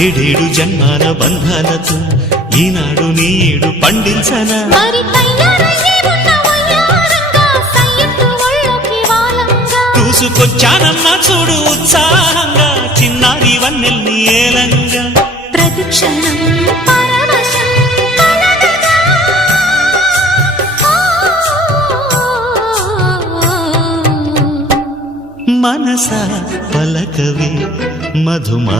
ఏడేడు జన్మాల బంధాలతో ఈనాడు నీడు పండించనా మరి తయారయ్యే ఉన్న వయ్యారంగా సయ్యత్తు ఒళ్ళోకి వాలంగా చూసుకొచ్చానమ్మా చూడు ఉత్సాహంగా చిన్నారి వన్నెల్ని ఏలంగా ప్రతిక్షణం పరవశం కలగగా మనసా పలకవే మధుమా